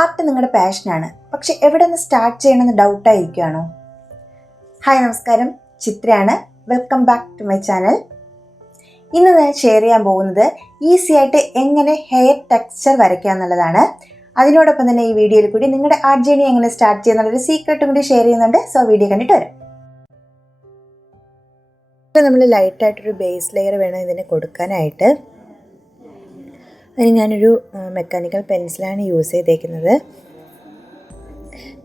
Art നിങ്ങളുടെ പാഷനാണ്, പക്ഷെ എവിടെ നിന്ന് സ്റ്റാർട്ട് ചെയ്യണമെന്ന് ഡൗട്ടായിരിക്കുകയാണോ? ഹായ്, നമസ്കാരം. ചിത്രയാണ്. Welcome back to my channel. ഇന്ന് ഞാൻ ഷെയർ ചെയ്യാൻ പോകുന്നത് ഈസി ആയിട്ട് എങ്ങനെ ഹെയർ ടെക്സ്ചർ വരയ്ക്കുക എന്നുള്ളതാണ്. അതിനോടൊപ്പം തന്നെ ഈ വീഡിയോയിൽ കൂടി നിങ്ങളുടെ ആർട്ട് ജേണി എങ്ങനെ സ്റ്റാർട്ട് ചെയ്യുന്നുള്ളൊരു സീക്രട്ടും കൂടി ഷെയർ ചെയ്യുന്നുണ്ട്. സോ വീഡിയോ കണ്ടിട്ട് വരാം. നമ്മൾ ലൈറ്റായിട്ടൊരു ബേസ് ലെയർ വേണം ഇതിന് കൊടുക്കാനായിട്ട്. അതിന് ഞാനൊരു മെക്കാനിക്കൽ പെൻസിലാണ് യൂസ് ചെയ്തേക്കുന്നത്.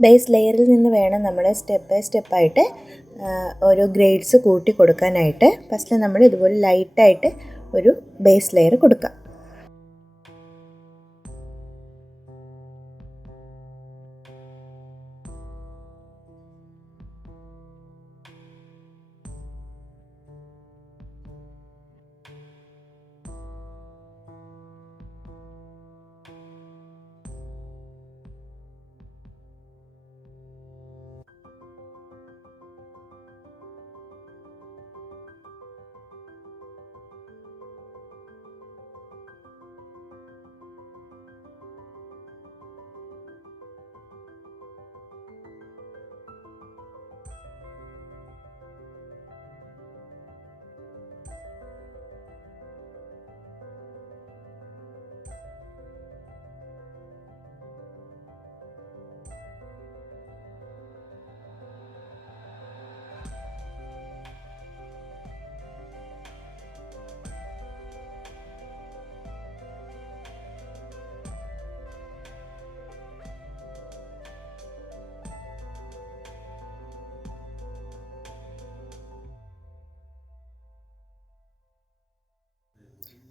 ബേസ് ലെയറിൽ നിന്ന് വേണം നമ്മൾ സ്റ്റെപ്പ് ബൈ സ്റ്റെപ്പായിട്ട് ഓരോ ഗ്രേഡ്സ് കൂട്ടി കൊടുക്കാനായിട്ട്. ഫസ്റ്റ് നമ്മൾ ഇതുപോലെ ലൈറ്റായിട്ട് ഒരു ബേസ് ലെയർ കൊടുക്കാം.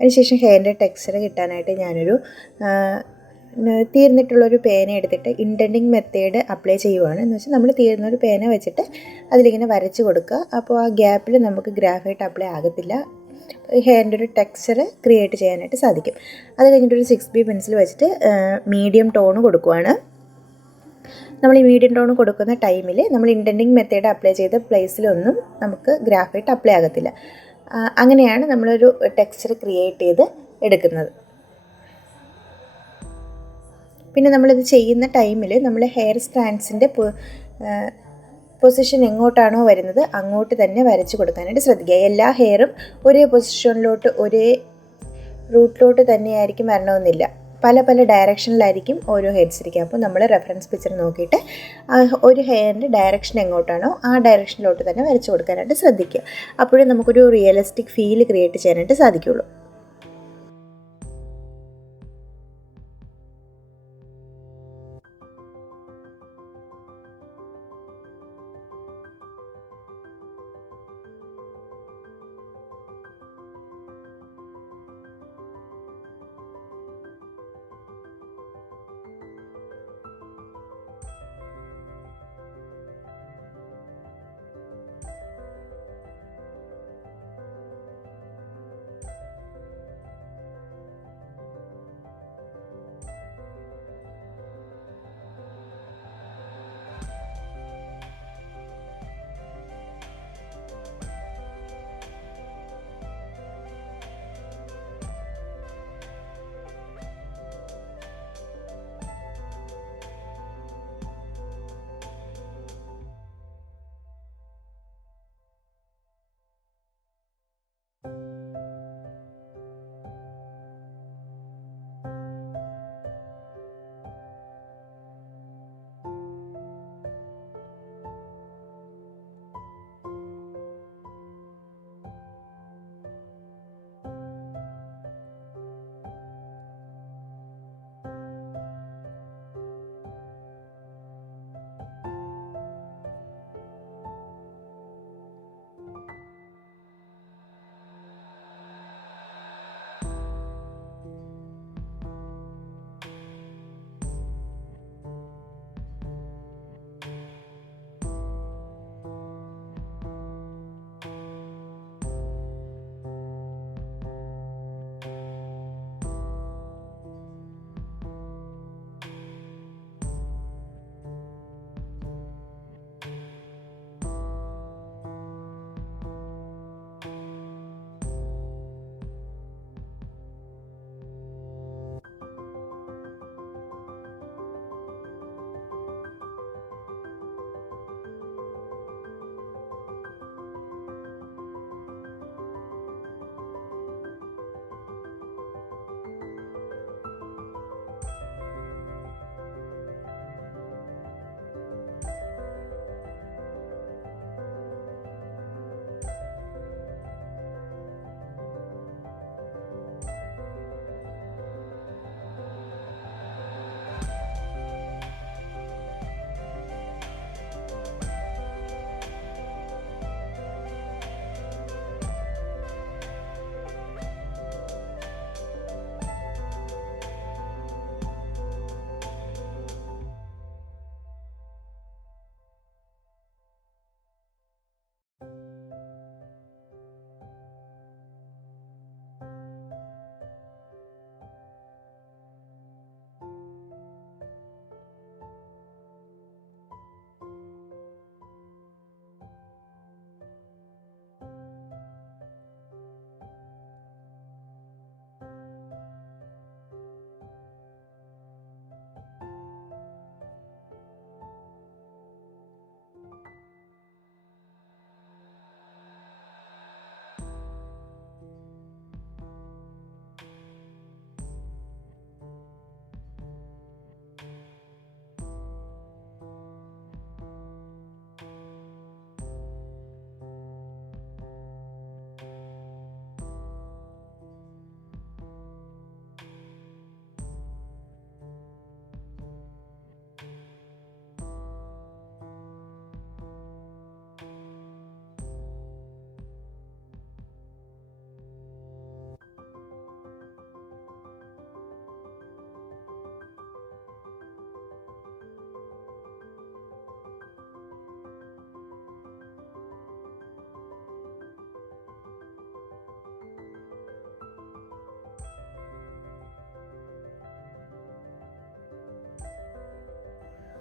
അതിനുശേഷം ഹെയറിൻ്റെ ടെക്സ്ചർ കിട്ടാനായിട്ട് ഞാനൊരു തീർന്നിട്ടുള്ളൊരു പേന എടുത്തിട്ട് ഇൻഡൻറ്റിങ് മെത്തേഡ് അപ്ലൈ ചെയ്യുവാണ്. എന്ന് വെച്ചാൽ നമ്മൾ തീർന്നൊരു പേന വെച്ചിട്ട് അതിലിങ്ങനെ വരച്ച് കൊടുക്കുക. അപ്പോൾ ആ ഗ്യാപ്പിൽ നമുക്ക് ഗ്രാഫൈറ്റ് അപ്ലൈ ആകത്തില്ല. ഹെയറിൻ്റെ ഒരു ടെക്സ്ചർ ക്രിയേറ്റ് ചെയ്യാനായിട്ട് സാധിക്കും. അത് കഴിഞ്ഞിട്ടൊരു 6B പെൻസിൽ വെച്ചിട്ട് മീഡിയം ടോൺ കൊടുക്കുവാണ്. നമ്മൾ ഈ മീഡിയം ടോൺ കൊടുക്കുന്ന ടൈമിൽ നമ്മൾ ഇൻഡൻറ്റിങ് മെത്തേഡ് അപ്ലൈ ചെയ്ത പ്ലേസിലൊന്നും നമുക്ക് ഗ്രാഫൈറ്റ് അപ്ലൈ ആകത്തില്ല. അങ്ങനെയാണ് നമ്മളൊരു ടെക്സ്ചർ ക്രിയേറ്റ് ചെയ്ത് എടുക്കുന്നത്. പിന്നെ നമ്മളിത് ചെയ്യുന്ന ടൈമിൽ നമ്മൾ ഹെയർ സ്ട്രാൻഡ്സിൻ്റെ പൊസിഷൻ എങ്ങോട്ടാണോ വരുന്നത് അങ്ങോട്ട് തന്നെ വരച്ച് കൊടുക്കാനായിട്ട് ശ്രദ്ധിക്കുക. എല്ലാ ഹെയറും ഒരേ പൊസിഷനിലോട്ട് ഒരേ റൂട്ടിലോട്ട് തന്നെയായിരിക്കും വരണമെന്നില്ല. പല പല ഡയറക്ഷനിലായിരിക്കും ഓരോ ഹെയർസ് ഇരിക്കുക. അപ്പോൾ നമ്മൾ റെഫറൻസ് പിക്ചർ നോക്കിയിട്ട് ഒരു ഹെയറിൻ്റെ ഡയറക്ഷൻ എങ്ങോട്ടാണോ ആ ഡയറക്ഷനിലോട്ട് തന്നെ വരച്ച് കൊടുക്കാനായിട്ട് ശ്രദ്ധിക്കുക. അപ്പോഴേ നമുക്കൊരു റിയലിസ്റ്റിക് ഫീൽ ക്രിയേറ്റ് ചെയ്യാനായിട്ട് സാധിക്കുകയുള്ളൂ.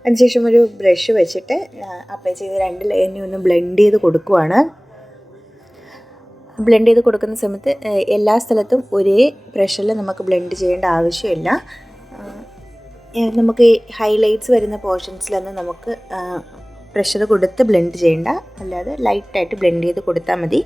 അതിനുശേഷം ഒരു ബ്രഷ് വെച്ചിട്ട് അപ്ലൈ ചെയ്ത് 2 ലെയറിനെ ഒന്ന് ബ്ലെൻഡ് ചെയ്ത് കൊടുക്കുവാണ്. ബ്ലെൻഡ് ചെയ്ത് കൊടുക്കുന്ന സമയത്ത് എല്ലാ സ്ഥലത്തും ഒരേ പ്രഷറിൽ നമുക്ക് ബ്ലെൻഡ് ചെയ്യേണ്ട ആവശ്യമില്ല. നമുക്ക് ഹൈലൈറ്റ്സ് വരുന്ന പോർഷൻസിലൊന്നും നമുക്ക് പ്രഷർ കൊടുത്ത് ബ്ലെൻഡ് ചെയ്യേണ്ട, അല്ലാതെ ലൈറ്റായിട്ട് ബ്ലെൻഡ് ചെയ്ത് കൊടുത്താൽ മതി.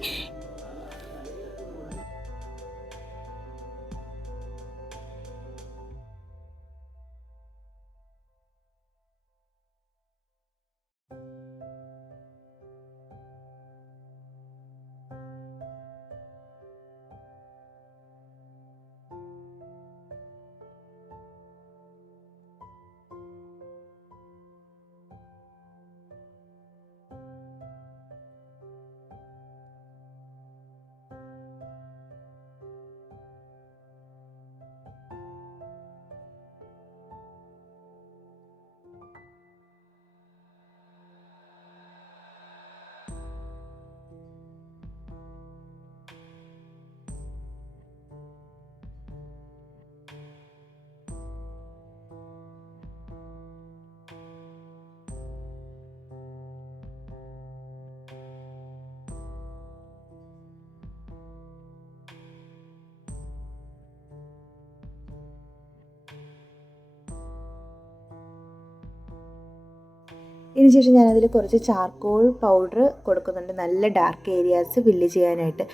ഇതിനുശേഷം ഞാനതിൽ കുറച്ച് ചാർക്കോൾ പൗഡർ കൊടുക്കുന്നുണ്ട്, നല്ല ഡാർക്ക് ഏരിയാസ് ഫില്ല് ചെയ്യാനായിട്ട്.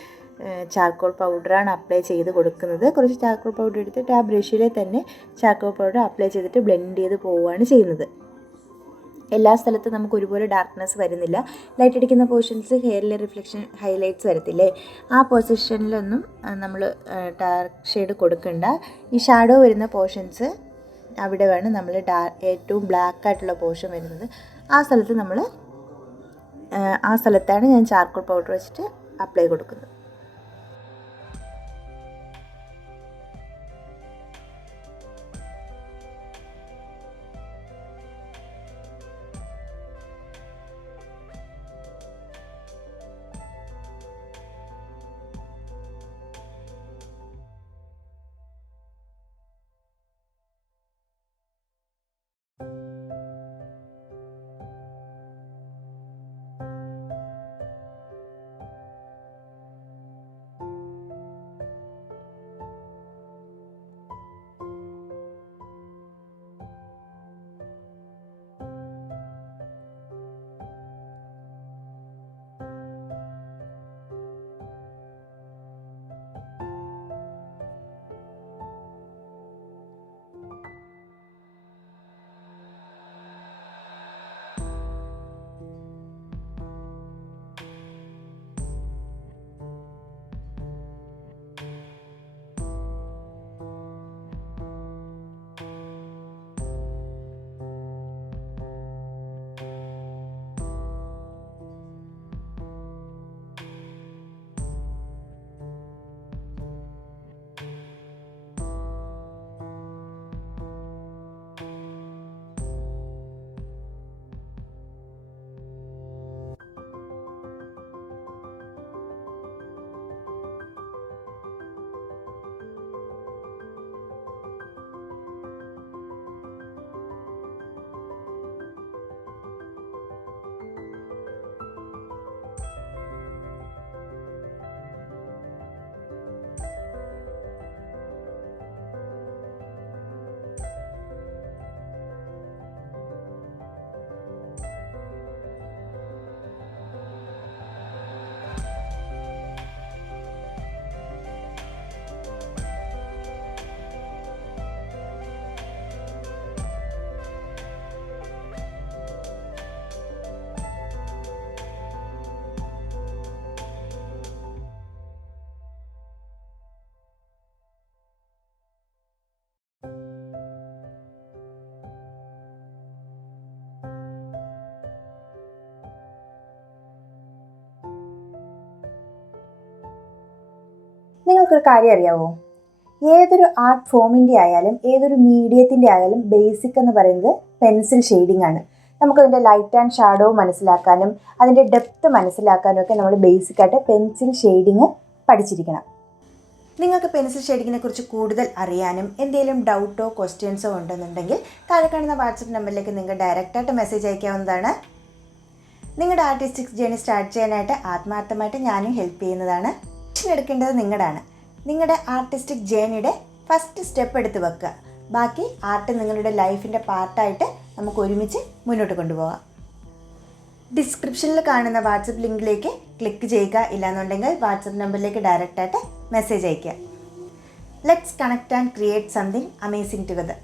ചാർക്കോൾ പൗഡറാണ് അപ്ലൈ ചെയ്ത് കൊടുക്കുന്നത്. കുറച്ച് ചാർക്കോൾ പൗഡർ എടുത്തിട്ട് ആ ബ്രഷിൽ തന്നെ ചാർക്കോൾ പൗഡർ അപ്ലൈ ചെയ്തിട്ട് ബ്ലെൻഡ് ചെയ്ത് പോവുകയാണ് ചെയ്യുന്നത്. എല്ലാ സ്ഥലത്തും നമുക്ക് ഒരുപോലെ ഡാർക്ക്നെസ് വരുന്നില്ല. ലൈറ്റ് അടിക്കുന്ന പോർഷൻസ് ഹെയറിലെ റിഫ്ലക്ഷൻ ഹൈലൈറ്റ്സ് വരത്തില്ലേ, ആ പൊസിഷനിലൊന്നും നമ്മൾ ഡാർക്ക് ഷെയ്ഡ് കൊടുക്കണ്ട. ഈ ഷാഡോ വരുന്ന പോർഷൻസ് അവിടെ വേണം നമ്മൾ ഏറ്റവും ബ്ലാക്ക് ആയിട്ടുള്ള പോർഷൻ വരുന്നത്. ആ സ്ഥലത്താണ് ഞാൻ ചാർക്കോൾ പൗഡർ വെച്ചിട്ട് അപ്ലൈ കൊടുക്കുന്നത്. നിങ്ങൾക്കൊരു കാര്യം അറിയാവോ? ഏതൊരു ആർട്ട് ഫോമിൻ്റെ ആയാലും ഏതൊരു മീഡിയത്തിൻ്റെ ആയാലും ബേസിക് എന്ന് പറയുന്നത് പെൻസിൽ ഷെയ്ഡിംഗ് ആണ്. നമുക്കതിൻ്റെ ലൈറ്റ് ആൻഡ് ഷാഡോ മനസ്സിലാക്കാനും അതിൻ്റെ ഡെപ്ത് മനസ്സിലാക്കാനും ഒക്കെ നമ്മൾ ബേസിക്കായിട്ട് പെൻസിൽ ഷെയ്ഡിങ് പഠിച്ചിരിക്കണം. നിങ്ങൾക്ക് പെൻസിൽ ഷെയ്ഡിങ്ങിനെ കുറിച്ച് കൂടുതൽ അറിയാനും എന്തെങ്കിലും ഡൗട്ടോ ക്വസ്റ്റ്യൻസോ ഉണ്ടെന്നുണ്ടെങ്കിൽ താഴെ കാണുന്ന വാട്സപ്പ് നമ്പറിലേക്ക് നിങ്ങൾക്ക് ഡയറക്റ്റായിട്ട് മെസ്സേജ് അയക്കാവുന്നതാണ്. നിങ്ങളുടെ ആർട്ടിസ്റ്റിക് ജേണി സ്റ്റാർട്ട് ചെയ്യാനായിട്ട് ആത്മാർത്ഥമായിട്ട് ഞാനും ഹെൽപ്പ് ചെയ്യുന്നതാണ്. ആക്ഷൻ എടുക്കേണ്ടത് നിങ്ങളുടെയാണ്. നിങ്ങളുടെ ആർട്ടിസ്റ്റിക് ജേണിയുടെ ഫസ്റ്റ് സ്റ്റെപ്പ് എടുത്ത് വെക്കുക. ബാക്കി ആർട്ട് നിങ്ങളുടെ ലൈഫിൻ്റെ പാർട്ടായിട്ട് നമുക്ക് ഒരുമിച്ച് മുന്നോട്ട് കൊണ്ടുപോകാം. ഡിസ്ക്രിപ്ഷനിൽ കാണുന്ന വാട്സപ്പ് ലിങ്കിലേക്ക് ക്ലിക്ക് ചെയ്യുക. ഇല്ലാന്നുണ്ടെങ്കിൽ വാട്സപ്പ് നമ്പറിലേക്ക് ഡയറക്റ്റായിട്ട് മെസ്സേജ് അയയ്ക്കുക. Let's connect and create something amazing together.